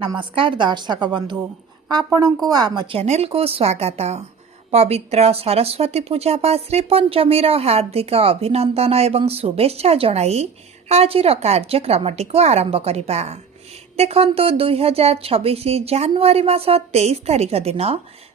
नमस्कार दर्शक बंधु आपण को आम चैनल को स्वागत। पवित्र सरस्वती पूजा बा श्री पंचमी हार्दिक अभिनंदन एवं शुभेच्छा जणाई आज कार्यक्रमटी को आरंभ करिबा। देखंतु 2026 जनवरी मास 23 तारिख दिन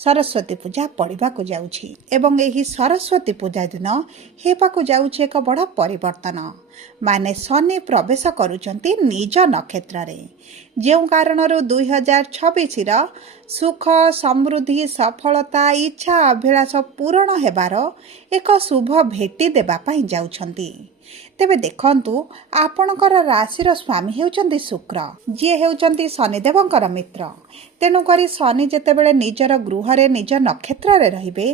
सरस्वती पूजा पड़वा को जाउछि एवं एही सरस्वती पूजा दिन हेबा को जाउछि एक बड़ परिवर्तन। माने शनि प्रवेश करुचंती निज नक्षत्र रे, जेउ कारणरू 2026 सुख समृद्धि सफलता इच्छा अभिलाष पूरण हेबार एक शुभ भेटी देबा पई जाउछंती। तेबे देखंतु आपणकर राशिर स्वामी हेउचंती शुक्र, जे हेउचंती शनिदेवंकर मित्र। तेणु करी शनि जेतेबेले निजर गृहरे निज नक्षत्र रे रहिबे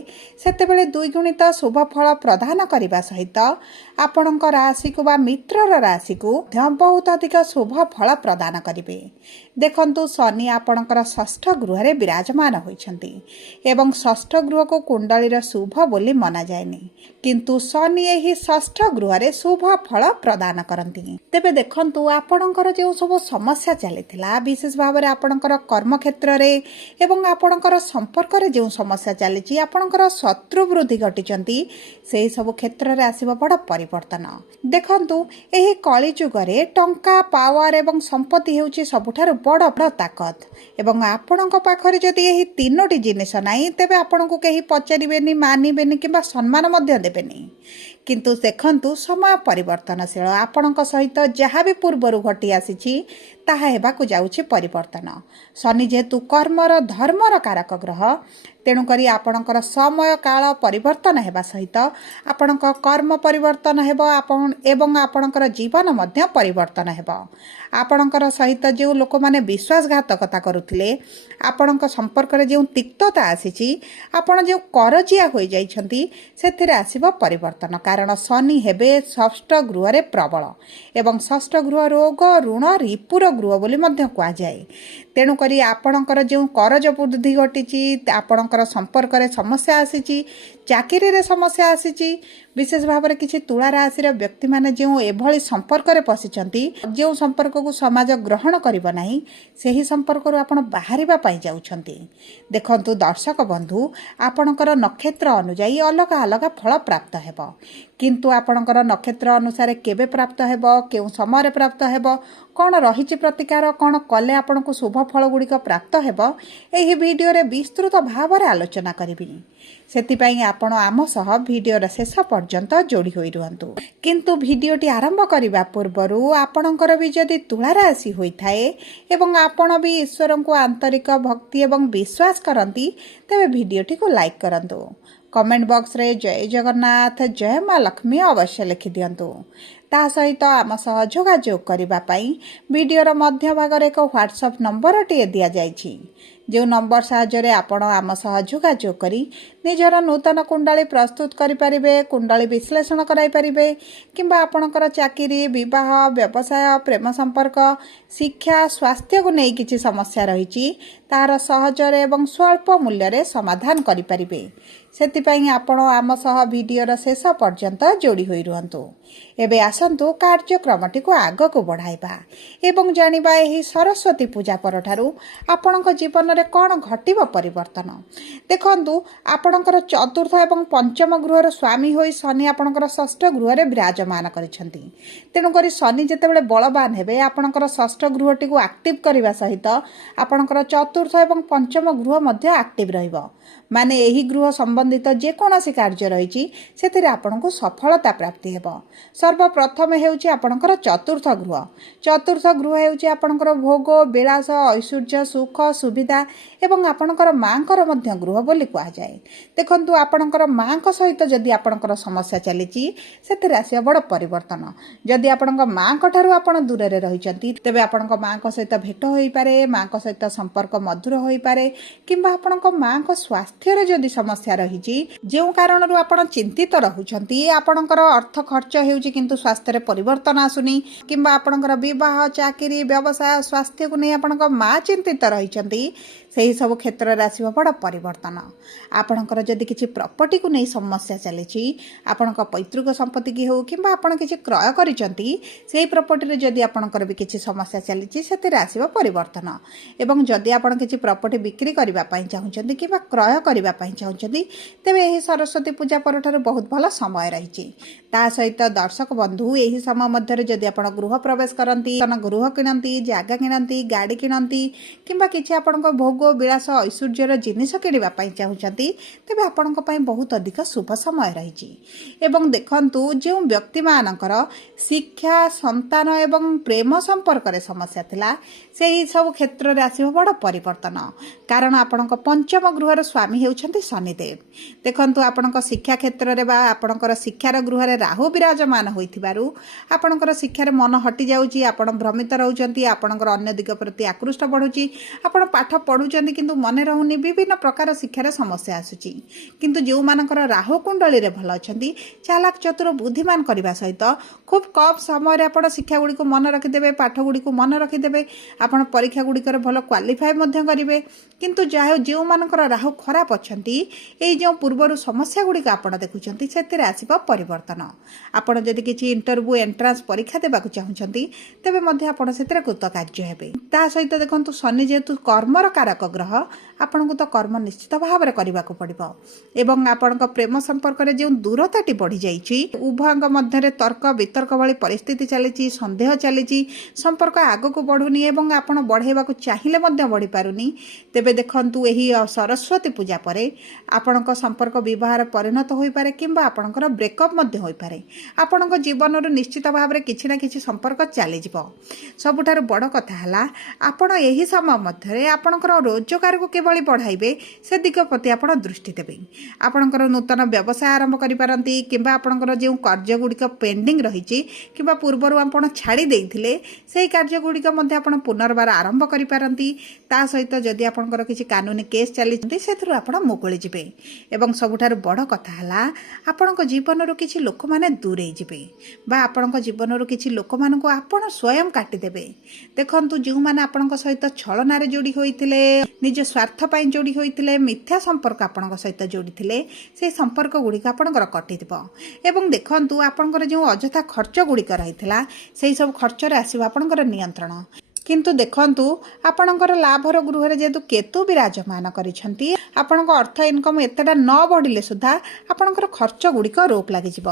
सेतेबेले द्विगुणित शुभ फल प्रदान करने सहित आपणकर राशि को बा मित्रर राशि को बहुत अधिक शुभ फल प्रदान करिवे। देखंतु शनि आपणकर षष्ठ गृह रे विराजमान होइछंती एवं षष्ठ गृह को कुंडलीर शुभ बोली मना जायनी, किंतु शनि एही षष्ठ गृह रे शुभ फल प्रदान करती। तेबे देखंतु आपणकर जो सब समस्या चलीथिला विशेष भाव में आपणकर कर्म क्षेत्र रे एवं आपणकर संपर्क रे जो समस्या चली आपणकर शत्रु वृद्धि घटिचंती से सब क्षेत्र रे आसीबो बड़ परिवर्तन। देखंतु एही कली जुग रे टंका पावर एवं संपत्ति हेउची सबुठारु बड़ बड़ ताकत एवं आपणक पाखरे जदि एही तीनोटी जिनिस नाही तेबे आपणको केही पचारिबेनी मानिबेनी किबा सम्मान मध्य देबेनी। किंतु देखंतु समय परिवर्तनशील आपणक सहित जहाँ भी पूर्वर घटी आसी ताहा हेबाकु जाउछि परिवर्तन। शनि जेहेतु कर्मर धर्मर कारक ग्रह तेणुकरी आपणकर समय काल परिवर्तन हेबा सहित आपणक कर्म परिवर्तन हेबो एवं आपणकर जीवन मध्य परिवर्तन हेबो। आपणकर सहित जो लोक माने विश्वासघातकता करुथिले आपणक संपर्क रे जो तिक्तता आसीछि आपण जो करजिया होई जाइछंती सेथिरे आसीबो परिवर्तन। कारण शनि हेबे षष्ठ गृह रे प्रबल एवं षष्ठ गृह रोग ऋण रिपुर गृह बोली मध्य कुआ जाए। तेणु करी आपणकर जो करज वृद्धि घटी आपणकर संपर्क रे समस्या आसीछि चाकरी रे समस्या आसीछि विशेष भाव में किसी तुला राशि व्यक्ति माने जो एभली संपर्क रे पसिचंती जो संपर्क को समाज ग्रहण करिबो नाही सेही संपर्क रो आपण बाहरिबा पाई जाउछंती। देखंतु दर्शक बंधु आपणकर नक्षत्र अनुसार अलग अलग फल प्राप्त हेबो, किंतु आपणकर नक्षत्र अनुसार केबे प्राप्त हेबो केउ समय प्राप्त हेबो कौन रही प्रतिकार कौन कले आपण को शुभ फल गुड़िक प्राप्त हेबो एही वीडियो रे विस्तृत भाव में आलोचना करिबी। सेतिपई आपण आम सह वीडियो शेष पर्यंत जोड़ी होई रुहंतु। किंतु वीडियोटी आरंभ करिबा पूर्वरु आपणकर भी जदि तुला राशि होई थाए एवं आपण भी ईश्वर को आंतरिक भक्ति एवं विश्वास करंती तेबे वीडियोटी को लाइक करंतु। कमेंट बॉक्स रे जय जगन्नाथ जय मां लक्ष्मी अवश्य लिखि दियंतु। ता सहित आम सह जोगाजोग करिबा पई वीडियोर मध्य भाग रे एक व्हाट्सएप नंबर टी दिया जाइछि, जो नंबर साहाय्य आपण आम सह जोगाजोग करी निजर नूतन कुंडली प्रस्तुत करि परिबे, कुंडली विश्लेषण कराई परिबे किंबा आपणकर चाकरी विवाह व्यवसाय प्रेम संपर्क शिक्षा स्वास्थ्य को नहीं किछि समस्या रहिछि तार सहजरे एवं स्वल्प मूल्य रे समाधान करि परिबे। सेतिपई आपण आम सह वीडियोर शेष पर्यंत जोड़ी होई रुहंतु। एबे आसंतु कार्यक्रमटी को आग को बढ़ाइबा एवं जानिबा एही सरस्वती पूजा परठारु आपणक जीवन रे कोन घटिबो परिवर्तन। देखंतु आपणकर चतुर्थ एवं पंचम गृहर स्वामी होई शनि आपणकर षष्ठ गृह रे विराजमान करिसंती। तेणु करी शनि जेतेबेले बलवान हेबे आपणकर षष्ठ गृहटी को एक्टिव करिबा सहित आपणकर चतुर्थ एवं पंचम गृह मध्य एक्टिव रहिबो। माने एही गृह संबंधित जे कोनोसी कार्य रहिछि सेतिरे आपणको सफलता प्राप्ति हेबो। सर्वप्रथम हेउछि आपणकर चतुर्थ गृह। चतुर्थ गृह हेउछि आपणकर भोग विलास ऐश्वर्य सुख सुविधा एवं आपणकर मांकर मध्य गृह बोली कुआ जाए। देखंतु आपणकर मांक सहित जदि आपणकर समस्या चलीछि सेतिरे आसी बड़ परिवर्तन। जदि आपणक मांक ठारू आपण दूर रे रहिचंती तबे आपणक मांक सहित भेट होई पारे, मांक सहित संपर्क मधुर होई पारे किंबा आपणक मांक स्वास्थ्य रे जदि समस्या रहिछि जेउ कारणरू आपण चिंतित रहुचंती आपणकर अर्थ खर्च हेउछि किंतु स्वास्थ्य रे परिवर्तन आसुनी किंबा आपणकर विवाह चाकरी व्यवसाय स्वास्थ्य को नहीं आपणक मां चिंतित रहिचंती ସେହି ସବୁ କ୍ଷେତ୍ରରେ ଆସିବ ବଡ଼ ପରିବର୍ତ୍ତନ। ଆପଣଙ୍କର ଯଦି କିଛି ପ୍ରପର୍ଟିକୁ ନେଇ ସମସ୍ୟା ଚାଲିଛି, ଆପଣଙ୍କ ପୈତୃକ ସମ୍ପତ୍ତି କି ହେଉ କିମ୍ବା ଆପଣ କିଛି କ୍ରୟ କରିଛନ୍ତି, ସେହି ପ୍ରପର୍ଟିରେ ଯଦି ଆପଣଙ୍କର ବି କିଛି ସମସ୍ୟା ଚାଲିଛି ସେଥିରେ ଆସିବ ପରିବର୍ତ୍ତନ। ଏବଂ ଯଦି ଆପଣ କିଛି ପ୍ରପର୍ଟି ବିକ୍ରି କରିବା ପାଇଁ ଚାହୁଁଛନ୍ତି କିମ୍ବା କ୍ରୟ କରିବା ପାଇଁ ଚାହୁଁଛନ୍ତି, ତେବେ ଏହି ସରସ୍ୱତୀ ପୂଜା ପରଠାରୁ ବହୁତ ଭଲ ସମୟ ରହିଛି। ତା ସହିତ ଦର୍ଶକ ବନ୍ଧୁ, ଏହି ସମୟ ମଧ୍ୟରେ ଯଦି ଆପଣ ଗୃହ ପ୍ରବେଶ କରନ୍ତି, ଗୃହ କିଣନ୍ତି, ଜାଗା କିଣନ୍ତି, ଗାଡ଼ି କିଣନ୍ତି କିମ୍ବା କିଛି ଆପଣଙ୍କ ଭୋଗ ବିଳାସ ଐଶ୍ୱର୍ଯ୍ୟର ଜିନିଷ କିଣିବା ପାଇଁ ଚାହୁଁଛନ୍ତି, ତେବେ ଆପଣଙ୍କ ପାଇଁ ବହୁତ ଅଧିକ ଶୁଭ ସମୟ ରହିଛି। ଏବଂ ଦେଖନ୍ତୁ, ଯେଉଁ ବ୍ୟକ୍ତିମାନଙ୍କର ଶିକ୍ଷା, ସନ୍ତାନ ଏବଂ ପ୍ରେମ ସମ୍ପର୍କରେ ସମସ୍ୟା ଥିଲା, ସେହି ସବୁ କ୍ଷେତ୍ରରେ ଆସିବ ବଡ଼ ପରିବର୍ତ୍ତନ। କାରଣ ଆପଣଙ୍କ ପଞ୍ଚମ ଗୃହର ସ୍ୱାମୀ ହେଉଛନ୍ତି ଶନିଦେବ। ଦେଖନ୍ତୁ, ଆପଣଙ୍କ ଶିକ୍ଷା କ୍ଷେତ୍ରରେ ବା ଆପଣଙ୍କର ଶିକ୍ଷାର ଗୃହରେ ରାହୁ ବିରାଜମାନ ହୋଇଥିବାରୁ ଆପଣଙ୍କର ଶିକ୍ଷାରେ ମନ ହଟିଯାଉଛି, ଆପଣ ଭ୍ରମିତ ରହୁଛନ୍ତି, ଆପଣଙ୍କର ଅନ୍ୟ ଦିଗ ପ୍ରତି ଆକୃଷ୍ଟ ବଢ଼ୁଛି, ଆପଣ ପାଠ ପଢ଼ୁଛନ୍ତି କିନ୍ତୁ ମନେ ରହୁନି, ବିଭିନ୍ନ ପ୍ରକାର ଶିକ୍ଷାର ସମସ୍ୟା ଆସୁଛି। କିନ୍ତୁ ଯେଉଁମାନଙ୍କର ରାହୁ କୁଣ୍ଡଳୀରେ ଭଲ ଅଛନ୍ତି, ଚାଲାକ ଚତୁର ବୁଦ୍ଧିମାନ କରିବା ସହିତ ଖୁବ୍ କମ୍ ସମୟରେ ଆପଣ ଶିକ୍ଷାଗୁଡ଼ିକୁ ମନେ ରଖିଦେବେ, ପାଠଗୁଡ଼ିକୁ ମନେ ରଖିଦେବେ, ଆପଣ ପରୀକ୍ଷାଗୁଡ଼ିକରେ ଭଲ କ୍ୱାଲିଫାଏ ମଧ୍ୟ କରିବେ। କିନ୍ତୁ ଯେଉଁମାନଙ୍କର ରାହୁ ଖରାପ ଅଛନ୍ତି, ଏଇ ଯେଉଁ ପୂର୍ବରୁ ସମସ୍ୟା ଗୁଡ଼ିକ ଆପଣ ଦେଖୁଛନ୍ତି, ସେଥିରେ ଆସିବ ପରିବର୍ତ୍ତନ। ଆପଣ ଯଦି କିଛି ଇଣ୍ଟରଭ୍ୟୁ ଏଣ୍ଟ୍ରାନ୍ସ ପରୀକ୍ଷା ଦେବାକୁ ଚାହୁଁଛନ୍ତି, ତେବେ ମଧ୍ୟ ଆପଣ ସେଥିରେ କୃତକାର୍ଯ୍ୟ ହେବେ। ତା ସହିତ ଦେଖନ୍ତୁ, ଶନି ଯେହେତୁ କର୍ମର କାରକ ଗ୍ରହ, ଆପଣଙ୍କୁ ତ କର୍ମ ନିଶ୍ଚିତ ଭାବରେ କରିବାକୁ ପଡ଼ିବ। ଏବଂ ଆପଣଙ୍କ ପ୍ରେମ ସମ୍ପର୍କରେ ଯେଉଁ ଦୂରତାଟି ବଢ଼ିଯାଇଛି, ଉଭୟଙ୍କ ମଧ୍ୟରେ ତର୍କ ବିତର୍କ ଭଳି ପରିସ୍ଥିତି ଚାଲିଛି, ସନ୍ଦେହ ଚାଲିଛି, ସମ୍ପର୍କ ଆଗକୁ ବଢ଼ୁନି ଏବଂ ଆପଣ ବଢ଼ାଇବାକୁ ଚାହିଁଲେ ମଧ୍ୟ ବଢ଼ିପାରୁନି, ତେବେ ଦେଖନ୍ତୁ, ଏହି ସରସ୍ୱତୀ ପୂଜା ପରେ ଆପଣଙ୍କ ସମ୍ପର୍କ ବିବାହରେ ପରିଣତ ହୋଇପାରେ କିମ୍ବା ଆପଣଙ୍କର ବ୍ରେକଅପ୍ ମଧ୍ୟ ହୋଇପାରେ। ଆପଣଙ୍କ ଜୀବନରୁ ନିଶ୍ଚିତ ଭାବରେ କିଛି ନା କିଛି ସମ୍ପର୍କ ଚାଲିଯିବ। ସବୁଠାରୁ ବଡ଼ କଥା ହେଲା, ଆପଣ ଏହି ସମୟ ମଧ୍ୟରେ ଆପଣଙ୍କର ରୋଜଗାରକୁ କିଭଳି ବଢ଼ାଇବେ ସେ ଦିଗ ପ୍ରତି ଆପଣ ଦୃଷ୍ଟି ଦେବେ। ଆପଣଙ୍କର ନୂତନ ବ୍ୟବସାୟ ଆରମ୍ଭ କରିପାରନ୍ତି କିମ୍ବା ଆପଣଙ୍କର ଯେଉଁ କାର୍ଯ୍ୟଗୁଡ଼ିକ ପେଣ୍ଡିଂ ରହିଛି କିମ୍ବା ପୂର୍ବରୁ ଆପଣ ଛାଡ଼ି ଦେଇଥିଲେ, ସେହି କାର୍ଯ୍ୟଗୁଡ଼ିକ ମଧ୍ୟ ଆପଣ ପୁନର୍ବାର ଆରମ୍ଭ କରିପାରନ୍ତି। ତା ସହିତ ଯଦି ଆପଣଙ୍କର କିଛି କାନୁନି କେସ୍ ଚାଲିଛନ୍ତି, ସେଥିରୁ ଆପଣ ମୁକୁଳି ଯିବେ। ଏବଂ ସବୁଠାରୁ ବଡ଼ କଥା ହେଲା, ଆପଣଙ୍କ ଜୀବନରୁ କିଛି ଲୋକମାନେ ଦୂରେଇ ଯିବେ ବା ଆପଣଙ୍କ ଜୀବନରୁ କିଛି ଲୋକମାନଙ୍କୁ ଆପଣ ସ୍ୱୟଂ କାଟିଦେବେ। ଦେଖନ୍ତୁ, ଯେଉଁମାନେ ଆପଣଙ୍କ ସହିତ ଛଳନାରେ ଯୋଡ଼ି ହୋଇଥିଲେ, ନିଜ ସ୍ୱାର୍ଥ ପାଇଁ ଯୋଡ଼ି ହୋଇଥିଲେ, ମିଥ୍ୟା ସମ୍ପର୍କ ଆପଣଙ୍କ ସହିତ ଯୋଡ଼ିଥିଲେ, ସେହି ସମ୍ପର୍କ ଗୁଡ଼ିକ ଆପଣଙ୍କର କଟିଯିବ। ଏବଂ ଦେଖନ୍ତୁ, ଆପଣଙ୍କର ଯେଉଁ ଅଯଥା ଖର୍ଚ୍ଚ ଗୁଡ଼ିକ ରହିଥିଲା, ସେହି ସବୁ ଖର୍ଚ୍ଚରେ ଆସିବ ଆପଣଙ୍କର ନିୟନ୍ତ୍ରଣ। କିନ୍ତୁ ଦେଖନ୍ତୁ, ଆପଣଙ୍କର ଲାଭର ଗୃହରେ ଯେହେତୁ କେତୁ ବିରାଜମାନ କରିଛନ୍ତି, ଆପଣଙ୍କ ଅର୍ଥ ଇନକମ୍ ଏତେଟା ନ ବଢ଼ିଲେ ସୁଦ୍ଧା ଆପଣଙ୍କର ଖର୍ଚ୍ଚ ଗୁଡ଼ିକ ରୋକ ଲାଗିଯିବ,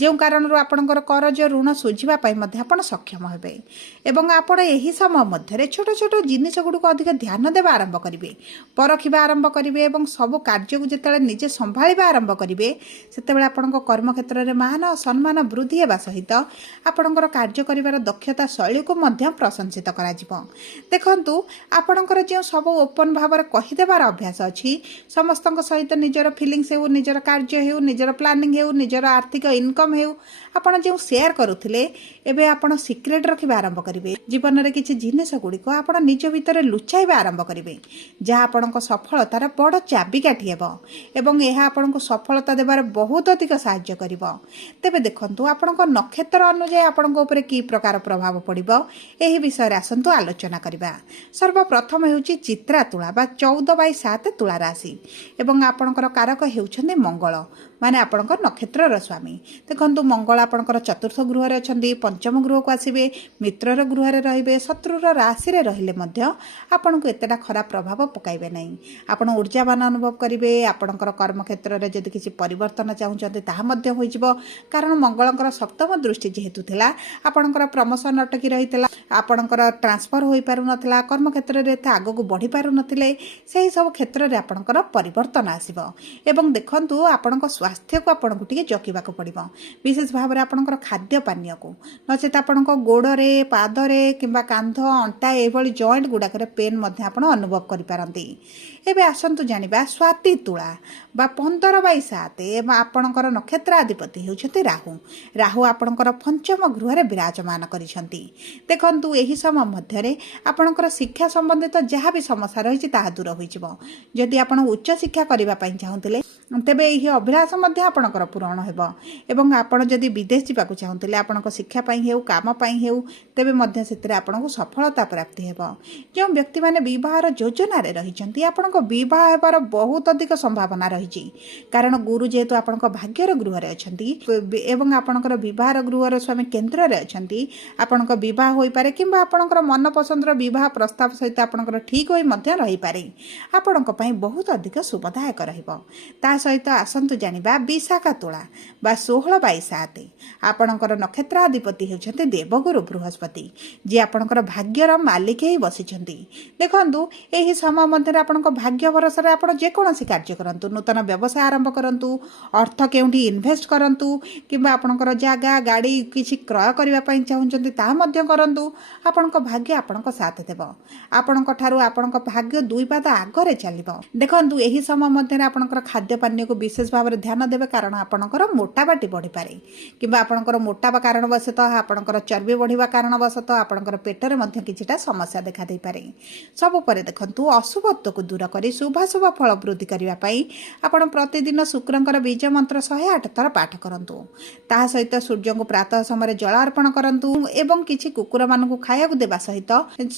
ଯେଉଁ କାରଣରୁ ଆପଣଙ୍କର କରଜ ଋଣ ଶୁଝିବା ପାଇଁ ମଧ୍ୟ ଆପଣ ସକ୍ଷମ ହେବେ। ଏବଂ ଆପଣ ଏହି ସମୟ ମଧ୍ୟରେ ଛୋଟ ଛୋଟ ଜିନିଷ ଗୁଡ଼ିକୁ ଅଧିକ ଧ୍ୟାନ ଦେବା ଆରମ୍ଭ କରିବେ, ପରଖିବା ଆରମ୍ଭ କରିବେ ଏବଂ ସବୁ କାର୍ଯ୍ୟକୁ ଯେତେବେଳେ ନିଜେ ସମ୍ଭାଳିବା ଆରମ୍ଭ କରିବେ, ସେତେବେଳେ ଆପଣଙ୍କ କର୍ମକ୍ଷେତ୍ରରେ ମାନ ସମ୍ମାନ ବୃଦ୍ଧି ହେବା ସହିତ ଆପଣଙ୍କର କାର୍ଯ୍ୟ କରିବାର ଦକ୍ଷତା ଶୈଳୀକୁ ମଧ୍ୟ ପ୍ରଶଂସିତ କରାଯିବ। ଦେଖନ୍ତୁ, ଆପଣଙ୍କର ଯେଉଁ ସବୁ ଓପନ୍ ଭାବରେ କହିଦେବାର ଅଭ୍ୟାସ ଅଛି, ସମସ୍ତଙ୍କ ସହିତ ନିଜର ଫିଲିଙ୍ଗସ୍ ହେଉ, ନିଜର କାର୍ଯ୍ୟ ହେଉ, ନିଜର ପ୍ଲାନିଂ ହେଉ, ନିଜର ଆର୍ଥିକ ଇନକମ୍ ହେଉ, ଆପଣ ଯେଉଁ ସେୟାର କରୁଥିଲେ, ଏବେ ଆପଣ ସିକ୍ରେଟ୍ ରଖିବା ଆରମ୍ଭ କରିବେ। ଜୀବନରେ କିଛି ଜିନିଷ ଗୁଡ଼ିକ ଆପଣ ନିଜ ଭିତରେ ଲୁଚାଇବା ଆରମ୍ଭ କରିବେ, ଯାହା ଆପଣଙ୍କ ସଫଳତାର ବଡ଼ ଚାବିକାଠି ହେବ ଏବଂ ଏହା ଆପଣଙ୍କୁ ସଫଳତା ଦେବାରେ ବହୁତ ଅଧିକ ସାହାଯ୍ୟ କରିବ। ତେବେ ଦେଖନ୍ତୁ, ଆପଣଙ୍କ ନକ୍ଷତ୍ର ଅନୁଯାୟୀ ଆପଣଙ୍କ ଉପରେ କି ପ୍ରକାର ପ୍ରଭାବ ପଡ଼ିବ, ଏହି ବିଷୟରେ ଆସନ୍ତୁ ଆଲୋଚନା କରିବା। ସର୍ବପ୍ରଥମ ହେଉଛି ଚିତ୍ରା ତୁଳା ବା 14/7 ତୁଳା ରାଶି ଏବଂ ଆପଣଙ୍କର କାରକ ହେଉଛନ୍ତି ମଙ୍ଗଳ, ମାନେ ଆପଣଙ୍କ ନକ୍ଷତ୍ରର ସ୍ୱାମୀ। ଦେଖନ୍ତୁ, ମଙ୍ଗଳ ଆପଣଙ୍କର ଚତୁର୍ଥ ଗୃହରେ ଅଛନ୍ତି, ପଞ୍ଚମ ଗୃହକୁ ଆସିବେ, ମିତ୍ରର ଗୃହରେ ରହିବେ, ଶତ୍ରୁର ରାଶିରେ ରହିଲେ ମଧ୍ୟ ଆପଣଙ୍କୁ ଏତେଟା ଖରାପ ପ୍ରଭାବ ପକାଇବେ ନାହିଁ। ଆପଣ ଊର୍ଜାବାନ ଅନୁଭବ କରିବେ। ଆପଣଙ୍କର କର୍ମକ୍ଷେତ୍ରରେ ଯଦି କିଛି ପରିବର୍ତ୍ତନ ଚାହୁଁଛନ୍ତି, ତାହା ମଧ୍ୟ ହୋଇଯିବ। କାରଣ ମଙ୍ଗଳଙ୍କର ସପ୍ତମ ଦୃଷ୍ଟି ଯେହେତୁ ଥିଲା, ଆପଣଙ୍କର ପ୍ରମୋସନ୍ ଅଟକି ରହିଥିଲା, ଆପଣଙ୍କର ଟ୍ରାନ୍ସଫର ହୋଇପାରୁନଥିଲା, କର୍ମକ୍ଷେତ୍ରରେ ଏତେ ଆଗକୁ ବଢ଼ିପାରୁନଥିଲେ, ସେହି ସବୁ କ୍ଷେତ୍ରରେ ଆପଣଙ୍କର ପରିବର୍ତ୍ତନ ଆସିବ। ଏବଂ ଦେଖନ୍ତୁ, ଆପଣଙ୍କ ସ୍ୱାସ୍ଥ୍ୟକୁ ଆପଣଙ୍କୁ ଟିକେ ଜଗିବାକୁ ପଡ଼ିବ, ବିଶେଷ ଭାବରେ ଆପଣଙ୍କର ଖାଦ୍ୟ ପାନୀୟକୁ, ନଚେତ ଆପଣଙ୍କ ଗୋଡ଼ରେ, ପାଦରେ କିମ୍ବା କାନ୍ଧ, ଅଣ୍ଟା ଏଭଳି ଜଏଣ୍ଟ ଗୁଡ଼ାକରେ ପେନ୍ ମଧ୍ୟ ଆପଣ ଅନୁଭବ କରିପାରନ୍ତି। ଏବେ ଆସନ୍ତୁ ଜାଣିବା ସ୍ୱାତି ତୁଳା ବା 15/7 ଏବଂ ଆପଣଙ୍କର ନକ୍ଷତ୍ରାଧିପତି ହେଉଛନ୍ତି ରାହୁ। ରାହୁ ଆପଣଙ୍କର ପଞ୍ଚମ ଗୃହରେ ବିରାଜମାନ କରିଛନ୍ତି। ଦେଖନ୍ତୁ, ଏହି ସମୟ ମଧ୍ୟରେ ଆପଣଙ୍କର ଶିକ୍ଷା ସମ୍ବନ୍ଧିତ ଯାହା ବି ସମସ୍ୟା ରହିଛି ତାହା ଦୂର ହୋଇଯିବ। ଯଦି ଆପଣ ଉଚ୍ଚଶିକ୍ଷା କରିବା ପାଇଁ ଚାହୁଁଥିଲେ, ତେବେ ଏହି ଅଭିଳାଷ ମଧ୍ୟ ଆପଣଙ୍କର ପୂରଣ ହେବ ଏବଂ ଆପଣ ଯଦି ବିଦେଶ ଯିବାକୁ ଚାହୁଁଥିଲେ ଆପଣଙ୍କ ଶିକ୍ଷା ପାଇଁ ହେଉ କାମ ପାଇଁ ହେଉ ତେବେ ମଧ୍ୟ ସେଥିରେ ଆପଣଙ୍କୁ ସଫଳତା ପ୍ରାପ୍ତି ହେବ। ଯେଉଁ ବ୍ୟକ୍ତିମାନେ ବିବାହର ଯୋଜନାରେ ରହିଛନ୍ତି ଆପଣଙ୍କ ବିବାହ ହେବାର ବହୁତ ଅଧିକ ସମ୍ଭାବନା ରହିଛି, କାରଣ ଗୁରୁ ଯେହେତୁ ଆପଣଙ୍କ ଭାଗ୍ୟର ଗୃହରେ ଅଛନ୍ତି ଏବଂ ଆପଣଙ୍କର ବିବାହର ଗୃହର ସ୍ୱାମୀ କେନ୍ଦ୍ରରେ ଅଛନ୍ତି, ଆପଣଙ୍କ ବିବାହ ହୋଇପାରେ କିମ୍ବା ଆପଣଙ୍କର ମନପସନ୍ଦର ବିବାହ ପ୍ରସ୍ତାବ ସହିତ ଆପଣଙ୍କର ଠିକ୍ ହୋଇ ମଧ୍ୟ ରହିପାରେ। ଆପଣଙ୍କ ପାଇଁ ବହୁତ ଅଧିକ ଶୁଭଦାୟକ ରହିବ। ତା ସହିତ ଆସନ୍ତୁ ଜାଣିବା ବିଶାଖା ତୁଳା ବା 16/22 ଆପଣଙ୍କର ନକ୍ଷତ୍ରାଧିପତି ହେଉଛନ୍ତି ଦେବଗୁରୁ ବୃହସ୍ପତି, ଯିଏ ଆପଣଙ୍କର ଭାଗ୍ୟର ମାଲିକ ହେଇ ବସିଛନ୍ତି। ଦେଖନ୍ତୁ ଏହି ସମୟ ମଧ୍ୟରେ ଆପଣଙ୍କ ଭାଗ୍ୟ ଭରସାରେ ଆପଣ ଯେକୌଣସି କାର୍ଯ୍ୟ କରନ୍ତୁ, ନୂତନ ବ୍ୟବସାୟ ଆରମ୍ଭ କରନ୍ତୁ, ଅର୍ଥ କେଉଁଠି ଇନଭେଷ୍ଟ କରନ୍ତୁ କିମ୍ବା ଆପଣଙ୍କର ଜାଗା ଗାଡ଼ି କିଛି କ୍ରୟ କରିବା ପାଇଁ ଚାହୁଁଛନ୍ତି ତାହା ମଧ୍ୟ କରନ୍ତୁ, ଆପଣଙ୍କ ଭାଗ୍ୟ ଆପଣଙ୍କ ସାଥ ଦେବ। ଆପଣଙ୍କ ଠାରୁ ଆପଣଙ୍କ ଭାଗ୍ୟ 2 ପାଦ ଆଗରେ ଚାଲିବ। ଦେଖନ୍ତୁ ଏହି ସମୟ ମଧ୍ୟରେ ଆପଣଙ୍କର ଖାଦ୍ୟ ପାନୀୟକୁ ବିଶେଷ ଭାବରେ ଧ୍ୟାନ ଦେବେ, କାରଣ ଆପଣଙ୍କର ମୋଟାବାଟି ବଢ଼ିପାରେ କିମ୍ବା ଆପଣଙ୍କର ମୋଟାବା କାରଣବଶତଃ ଆପଣଙ୍କର ଚର୍ବି ବଢ଼ିବା କାରଣବଶତଃ ଆପଣଙ୍କର ପେଟରେ ମଧ୍ୟ କିଛିଟା ସମସ୍ୟା ଦେଖାଦେଇପାରେ। ସବୁ ପରେ ଦେଖନ୍ତୁ ଅଶୁଭତ୍ୱକୁ ଦୂର କରି ଶୁଭାଶୁଭ ଫଳ ବୃଦ୍ଧି କରିବା ପାଇଁ ଆପଣ ପ୍ରତିଦିନ ଶୁକ୍ରଙ୍କର ବୀଜ ମନ୍ତ୍ର 108 ଥର ପାଠ କରନ୍ତୁ। ତାହା ସହିତ ସୂର୍ଯ୍ୟଙ୍କୁ ପ୍ରାତଃ ସମୟରେ ଜଳ ଅର୍ପଣ କରନ୍ତୁ ଏବଂ କିଛି କୁକୁରମାନଙ୍କୁ ଖାଇବାକୁ ଦେବା ସହିତ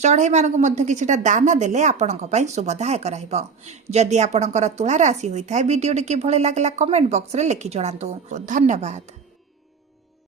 ଚଢ଼େଇମାନଙ୍କୁ ମଧ୍ୟ କିଛିଟା ଦାନା ଦେଲେ ଆପଣଙ୍କ ପାଇଁ ଶୁଭଦାୟକ ରହିବ। ଯଦି ଆପଣଙ୍କର ତୁଳା ରାଶି ହୋଇଥାଏ, ଭିଡ଼ିଓଟି କିଭଳି ଲାଗିଲା କମେଣ୍ଟ ବକ୍ସରେ ଲେଖି ଜଣାନ୍ତୁ। ଧନ୍ୟବାଦ।